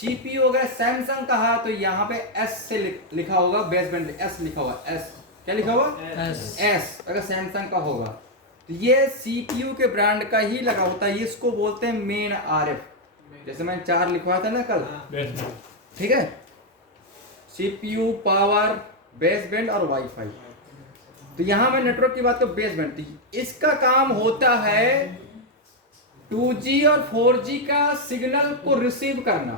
CPU अगर Samsung का है तो यहाँ पे एस से लिखा होगा, बेसबैंड एस लिखा हुआ, एस क्या लिखा हुआ, एस अगर सैमसंग का होगा तो ये सीपीयू के ब्रांड का ही लगा होता है। इसको बोलते हैं मेन आरएफ, जैसे मैंने 4 लिखवाया था ना कल, ठीक है, सीपीयू, पावर, बेसबैंड और वाईफाई। तो यहां मैं नेटवर्क की बात तो बेसबैंड थी, इसका काम होता है 2G और 4G का सिग्नल को रिसीव करना।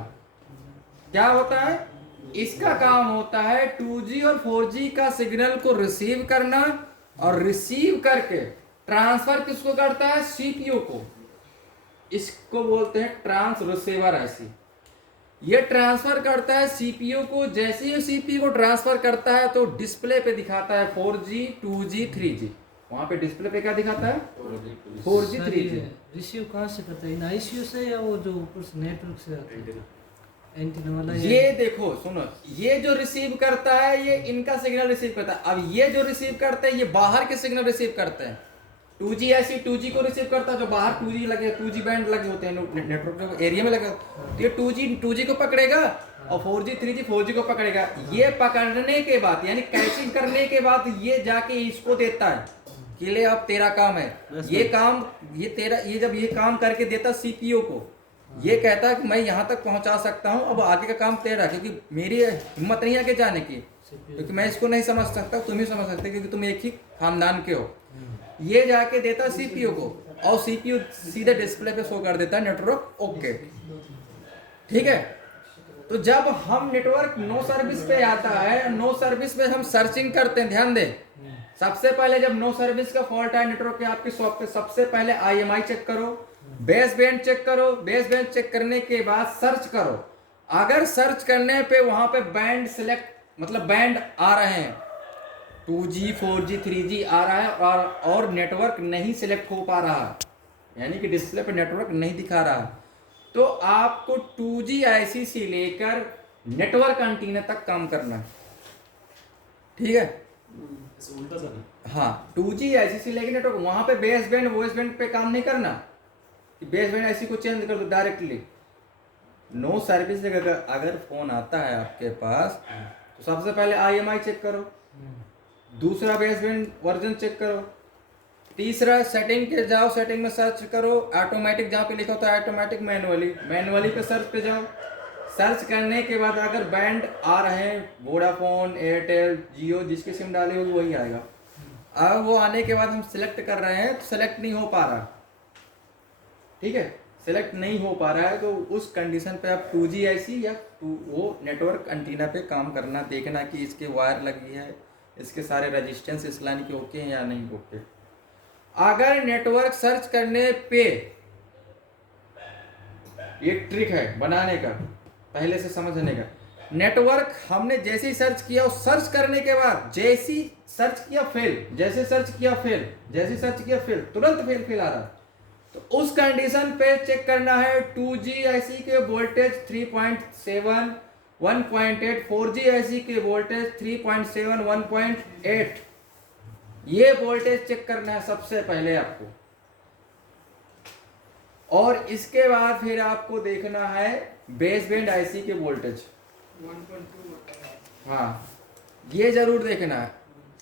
क्या होता है, इसका काम होता है 2G और 4G का सिग्नल को रिसीव करना, और रिसीव करके ट्रांसफर किसको करता है, सीपीयू को। इसको बोलते हैं ट्रांस रिसीवर आईसी। ये ट्रांसफर करता है सीपीयू को। जैसे ही सीपीयू को ट्रांसफर करता है तो डिस्प्ले पे दिखाता है 4G, 2G, 3G। वहां पे डिस्प्ले पे क्या दिखाता है, 4G, 3G। रिसीव कहाँ से करता है, इन आईसीयू से या वो जो ऊपर से नेटवर्क से आता है, एंटीना वाला? ये देखो सुनो, ये जो रिसीव करता है ये इनका सिग्नल रिसीव करता है। अब ये जो रिसीव करते हैं ये बाहर के सिग्नल रिसीव करते हैं। 2G ऐसी 2G को रिसीव करता है, जो बाहर 2G लगे, 2G बैंड लगे होते हैं नेटवर्क एरिया में लगे, तो ये 2G को पकड़ेगा और 4G 3G 4G को पकड़ेगा। ये पकड़ने के बाद यानी कैचिंग करने के बाद ये जाके इसको देता है कि ले अब तेरा काम है, ये काम ये तेरा, ये जब ये काम करके देता सीपीयू को, ये कहता है कि मैं यहाँ तक पहुँचा सकता हूँ, अब आगे का काम तेरा, क्योंकि मेरी हिम्मत नहीं आगे जाने की, क्योंकि मैं इसको नहीं समझ सकता, तुम ही समझ सकते क्योंकि तुम एक ही खानदान के हो। ये जाके देता सीपीयू को और सीपीयू सीधे डिस्प्ले पे शो कर देता है नेटवर्क ओके, ठीक है। तो जब हम नेटवर्क नो सर्विस पे आता है, नो सर्विस पे हम सर्चिंग करते हैं, ध्यान दें, सबसे पहले जब नो सर्विस का फॉल्ट है नेटवर्क के आपके शॉप पे, सबसे पहले आईएमआई चेक करो, बेस बैंड चेक करो, बेस बैंड चेक करने के बाद सर्च करो। अगर सर्च करने पे वहां पे बैंड सिलेक्ट, मतलब बैंड आ रहे हैं 2G 4G 3G आ रहा है और नेटवर्क नहीं सिलेक्ट हो पा रहा, यानी कि डिस्प्ले पे नेटवर्क नहीं दिखा रहा, तो आपको 2G आईसी से लेकर नेटवर्क एंटीना तक काम करना है, ठीक है। हाँ 2G आईसी से लेकर नेटवर्क, वहां पे बेस बैंड वॉइस बैंड पे काम नहीं करना कि बेस बैंड आईसी को चेंज कर दो डायरेक्टली। नो सर्विस अगर फोन आता है आपके पास तो सबसे पहले आईएमआई चेक करो, दूसरा बेस बैंड वर्जन चेक करो, तीसरा सेटिंग के जाओ, सेटिंग में सर्च करो ऑटोमेटिक, जहाँ पे लिखा होता है ऑटोमेटिक, मैनुअली पे सर्च पे जाओ। सर्च करने के बाद अगर बैंड आ रहे हैं वोडाफोन, एयरटेल, जियो, जिसकी सिम डाली होगी वही आएगा। अब वो आने के बाद हम सिलेक्ट कर रहे हैं तो सिलेक्ट नहीं हो पा रहा, ठीक है, सिलेक्ट नहीं हो पा रहा है, तो उस कंडीशन पे आप 2G आईसी या वो नेटवर्क एंटीना पे काम करना, देखना कि इसके वायर लगी है, इसके सारे रेजिस्टेंस इस लाइन के ओके हैं या नहीं ओके। अगर नेटवर्क सर्च करने पे, एक ट्रिक है बनाने का, पहले से समझने का, नेटवर्क हमने जैसे ही सर्च किया, सर्च करने के बाद जैसे ही सर्च किया फेल, जैसे सर्च किया फेल, जैसे सर्च किया फेल, तुरंत फेल आ रहा, तो उस कंडीशन पे चेक करना है 2G आईसी के वोल्टेज 3.7 1.8, 4G आईसी के वोल्टेज 3.7 1.8, ये वोल्टेज चेक करना है सबसे पहले आपको, और इसके बाद फिर आपको देखना है बेस बैंड आईसी के वोल्टेज 1.2, हाँ ये जरूर देखना है।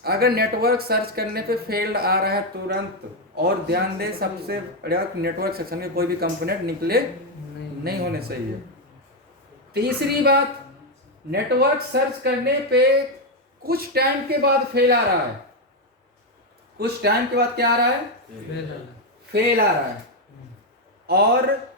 अगर नेटवर्क सर्च करने पे फेल्ड आ रहा है तुरंत, और ध्यान दें सबसे बड़ा नेटवर्क सेक्शन में कोई भी कंपोनेंट निकले नहीं होने चाहिए। तीसरी बात, नेटवर्क सर्च करने पे कुछ टाइम के बाद फेल आ रहा है, कुछ टाइम के बाद क्या आ रहा है, फेल आ रहा है, और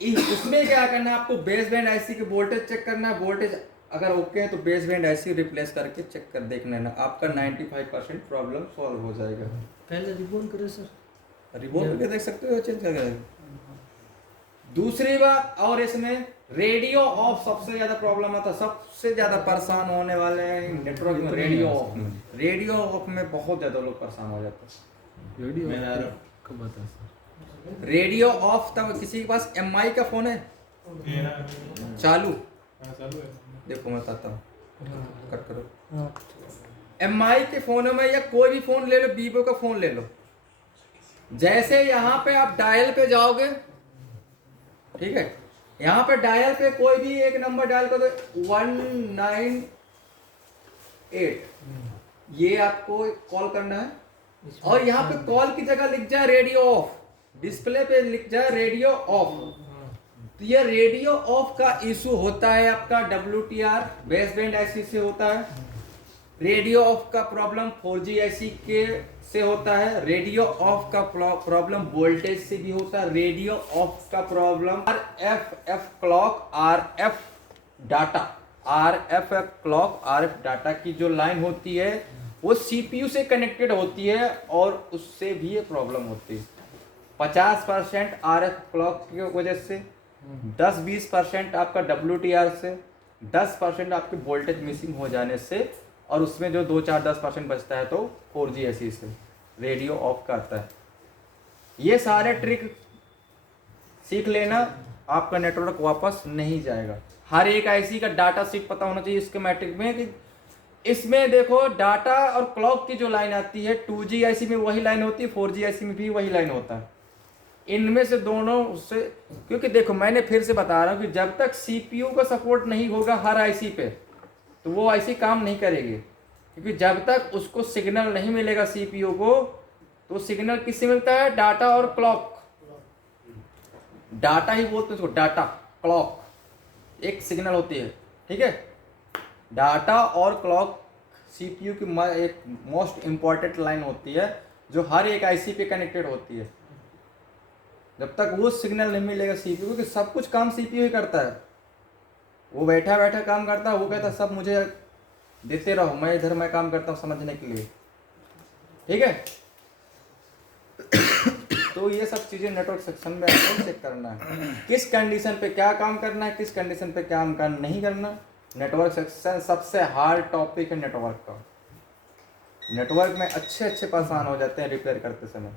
उसमें क्या करना है आपको, बेस बैंड आईसी के वोल्टेज चेक करना है, वोल्टेज अगर ओके है तो बेस बैंड आईसी रिप्लेस करके चेक कर देखना है ना, आपका 95% प्रॉब्लम सॉल्व हो जाएगा। पहले रिबोन करें सर, रिबोन करके देख सकते हो, चेंज करके। दूसरी बात, और इसमें रेडियो ऑफ सबसे ज्यादा प्रॉब्लम आता है, सबसे ज्यादा परेशान होने वाले हैं नेटवर्क में रेडियो ऑफ में, रेडियो ऑफ में बहुत ज्यादा लोग परेशान हो जाते हैं। रेडियो ऑफ तब किसी के पास एमआई का फोन है चालू, देखो मैं बताता हूँ, कट करो। एमआई के फोनों में या कोई भी फोन ले लो, वीवो का फोन ले लो, जैसे यहाँ पे आप डायल पे जाओगे, ठीक है, यहाँ पे डायल पे कोई भी एक नंबर डायल कर दो 198 ये आपको कॉल करना है और यहाँ पे कॉल की जगह लिख जाए रेडियो ऑफ, डिस्प्ले पे लिख जाए रेडियो ऑफ। तो ये रेडियो ऑफ का इशू होता है आपका WTR बेस बैंड IC से होता है। रेडियो ऑफ का प्रॉब्लम 4G IC के से होता है। रेडियो ऑफ का प्रॉब्लम वोल्टेज से भी होता है। रेडियो ऑफ का problem RF clock RF data की जो लाइन होती है वो CPU से कनेक्टेड होती है और उससे भी ये प्रॉब्लम होती है। 50% RF क्लॉक की वजह से, 10-20% आपका WTR से, 10% आपके वोल्टेज मिसिंग हो जाने से और उसमें जो 2-4-10% बचता है तो 4G IC से रेडियो ऑफ करता है। ये सारे ट्रिक सीख लेना, आपका नेटवर्क वापस नहीं जाएगा। हर एक IC का डाटा शीट पता होना चाहिए स्कीमेटिक में कि इसमें देखो डाटा और क्लॉक की जो लाइन आती है 2G IC में वही लाइन होती है, 4G IC में भी वही लाइन होता है। इनमें से दोनों से, क्योंकि देखो मैंने फिर से बता रहा हूँ कि जब तक CPU का सपोर्ट नहीं होगा हर IC पे तो वो IC काम नहीं करेगी, क्योंकि जब तक उसको सिग्नल नहीं मिलेगा CPU को तो सिग्नल किससे मिलता है? डाटा और क्लॉक। डाटा ही बोलते हैं उसको, डाटा क्लॉक एक सिग्नल होती है, ठीक है। डाटा और क्लॉक CPU की एक मोस्ट इंपॉर्टेंट लाइन होती है जो हर एक IC पे कनेक्टेड होती है। जब तक वो सिग्नल नहीं मिलेगा CPU को, कि सब कुछ काम CPU ही करता है, वो बैठा बैठा काम करता है, वो कहता है सब मुझे देते रहो, मैं इधर मैं काम करता हूँ समझने के लिए, ठीक है। तो ये सब चीजें नेटवर्क सेक्शन में आपको चेक करना है, किस कंडीशन पे क्या काम करना है, किस कंडीशन पे क्या काम नहीं करना। नेटवर्क सेक्शन सबसे हार्ड टॉपिक है नेटवर्क का। नेटवर्क में अच्छे परेशान हो जाते हैं रिपेयर करते समय।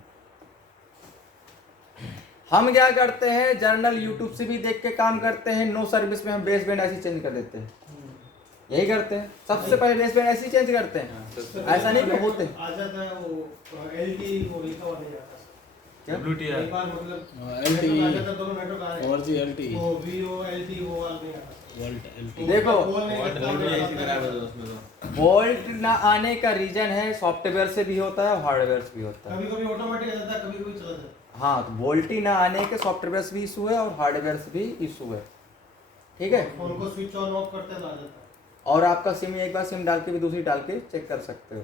हम क्या करते हैं, जर्नल यूट्यूब से भी देख के काम करते हैं, नो सर्विस में हम बेस बैंड IC चेंज कर देते हैं, यही करते हैं। सबसे पहले बेस बैंड IC चेंज करते हैं, ऐसा नहीं कि होते आ जाता है वो LT वो लिखा हुआ नहीं आता क्या WTR एक बार मतलब LTE आ जाता, दोनों नेटवर्क आ रहे हैं 4G LTE वो VO LT वो वाला नहीं आता। वोल्ट LTE देखो, वोल्ट ना आने का रीजन है सॉफ्टवेयर से भी होता है और हार्डवेयर से भी होता है। कभी कभी ऑटोमेटिक आ जाता है, कभी कभी चला जाता है। हाँ, तो वोल्टी ना आने के सॉफ्टवेयर से भी इशू है और हार्डवेयर से भी इशू है, ठीक है। फोन को स्विच ऑन ऑफ करते हैं तो आ जाता है। और आपका सिम एक बार सिम डाल के भी दूसरी डाल के चेक कर सकते हो।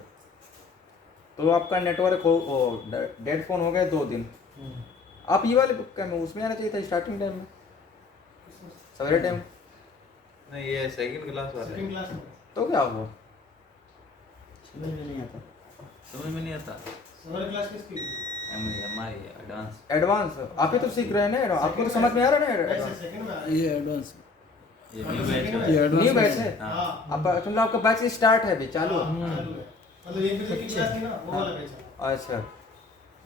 तो आपका नेटवर्क हो डेड फोन हो गए 2 दिन, आप ये वाले बुक में उसमें आना चाहिए था स्टार्टिंग टाइम में, सवेरे टाइम। नहीं ये सेकंड क्लास वाला सेकंड है। क्लास में तो क्या हुआ? समझ में नहीं आता सवेरे क्लास किसकी? हमारी एडवांस एडवांस आप ही तो सीख रहे हैं ना, आपको तो समझ में आ रहा है ना ऐसे एडवांस। सेकंड में आ रहा है। ये एडवांस ये न्यू बैच ये है। एडवांस न्यू बैच है हाँ। हाँ आप, मतलब आपका बैच स्टार्ट है अभी, चालू है। हाँ, चालू है। मतलब एक बजे की क्लास थी ना, वो वाला बैच है। अच्छा,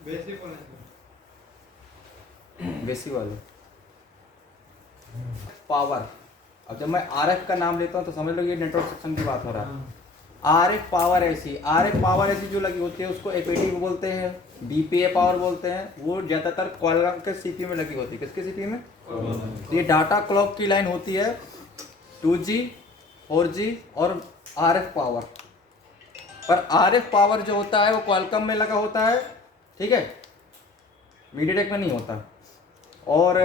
बेसिक कौन है? बेसी वाले पावर। अब जब मैं RF का नाम लेता हूँ तो समझ लो ये नेटवर्क सेक्शन की बात हो रहा है। RF पावर ऐसी जो लगी होती है उसको APD बोलते हैं, BPA पावर बोलते हैं। वो ज़्यादातर क्वालकॉम के CPU में लगी होती है। किसके CPU में? तो ये डाटा क्लॉक की लाइन होती है 2G 4G और RF पावर। पर RF पावर जो होता है वो क्वालकॉम में लगा होता है, ठीक है, मीडियाटेक में नहीं होता। और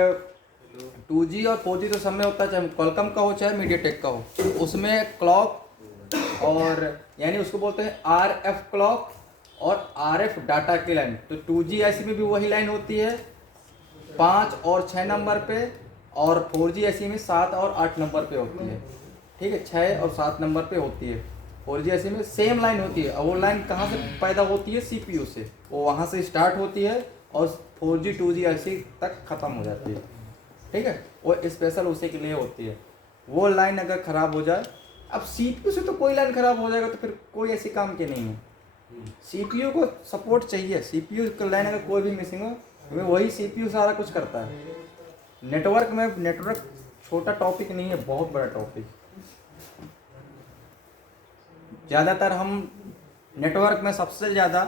2G और 4G तो सब में होता है, चाहे क्वालकॉम का हो चाहे मीडियाटेक का हो। उसमें क्लॉक और यानी उसको बोलते हैं RF क्लॉक और RF डाटा की लाइन। तो 2G IC में भी वही लाइन होती है 5 और 6 नंबर पे, और 4G IC में 7 और 8 नंबर पे होती है, ठीक है, 6 और 7 नंबर पे होती है। 4G IC में सेम लाइन होती है। और वो लाइन कहाँ से पैदा होती है? CPU से। वो वहाँ से स्टार्ट होती है और 4G 2G IC तक ख़त्म हो जाती है, ठीक है। वो स्पेशल उसी के लिए होती है। वो लाइन अगर ख़राब हो जाए, अब CPU से तो कोई लाइन ख़राब हो जाएगा तो फिर कोई ऐसी काम की नहीं है। CPU को सपोर्ट चाहिए। CPU की लाइन अगर कोई भी मिसिंग हो, वही CPU सारा कुछ करता है। नेटवर्क में नेटवर्क छोटा टॉपिक नहीं है, बहुत बड़ा टॉपिक। ज़्यादातर हम नेटवर्क में सबसे ज़्यादा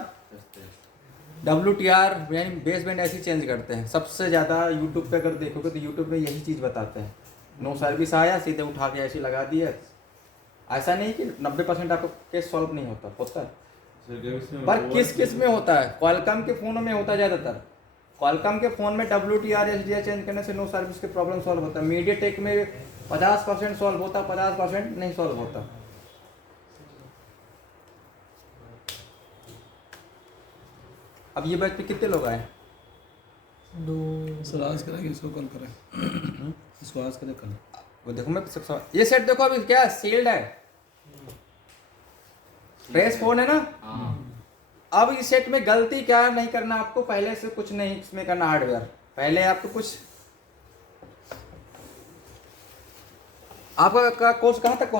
WTR यानी बेस बैंड ऐसे चेंज करते हैं सबसे ज़्यादा। यूट्यूब पे अगर देखोगे तो यूट्यूब में यही चीज़ बताते हैं। नो सर्विस आया, सीधे उठा के ऐसे लगा दिया। ऐसा नहीं कि 90% आपको केस सॉल्व नहीं होता, होता है। पर किस किस में होता है? क्वालकॉम के फ़ोनों में होता है ज़्यादातर। क्वालकॉम के फ़ोन में WTR SDI चेंज करने से नो सर्विस के प्रॉब्लम सॉल्व होता है। मीडियाटेक में 50% सॉल्व होता, 50% नहीं सॉल्व होता। अब ये बैच पे कितने लोग आए? 2 सर आज करेंगे, इसको कल करें, इसको आज करें कल। वो देखो मैं ये सेट देखो अभी क्या सील्ड है, फ्रेश फोन है ना। अब इस सेट में गलती क्या नहीं करना आपको, पहले से कुछ नहीं इसमें करना हार्डवेयर। पहले आपको कुछ, आपका कोर्स कहाँ तक पहुंचा?